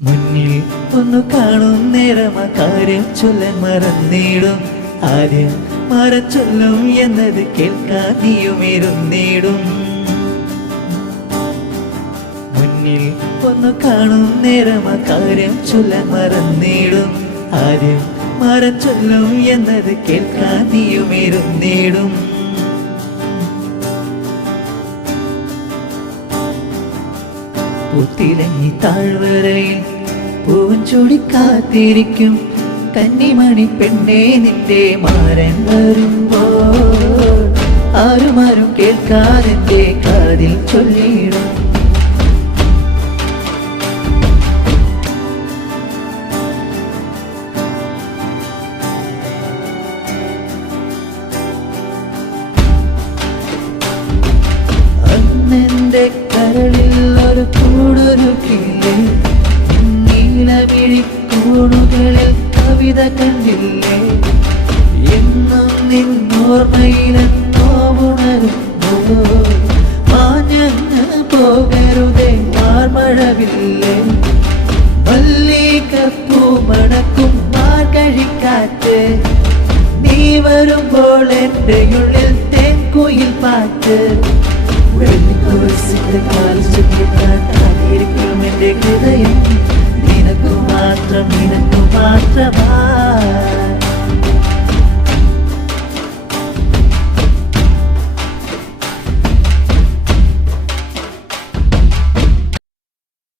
മുന്നിൽ ഒന്നു കാണും നേരം ആ കാര്യം ചൊല്ലാൻ മറന്നിടും ആദ്യം മറച്ചൊല്ലും എന്നത് കേൾക്കാൻ നീയുമിരുന്നിടും മുന്നിൽ ഒന്നു കാണും നേരം ആ കാര്യം ചൊല്ലാൻ മറന്നിടും ആദ്യം മറച്ചൊല്ലും എന്നത് കേൾക്കാൻ നീയുമിരുന്നിടും പുത്തിലങ്ങി താഴ്വരയിൽ പൂവൻ കാത്തിരിക്കും. കന്നിമണി പെണ്ണേ നിന്റെ മാരൻ വരുമ്പോൾ ആരുമാരും കേൾക്കാതെ ഒരു കൂടൊരുക്കില്ലേ നീലവിഴി കൂടുകളിൽ കവിത കണ്ടില്ലേ? എന്നും നിന്നോർമ്മയിലെന്നോവുണരുമ്പോ മാഞ്ഞങ്ങ് പോകരുതേ മാർമഴവില്ലേ? മല്ലികപ്പൂ മണക്കും മാർഗഴിക്കാറ്റ് നീ വരുമ്പോൾ എന്റെ ഉള്ളിൽ തേൻകുയിൽ പാട്ട് വെള്ളിക്കുറിച്ചിട്ട് കാലിച്ചിട്ടാൻ കാത്തിരിക്കും എന്റെ ഹൃദയം.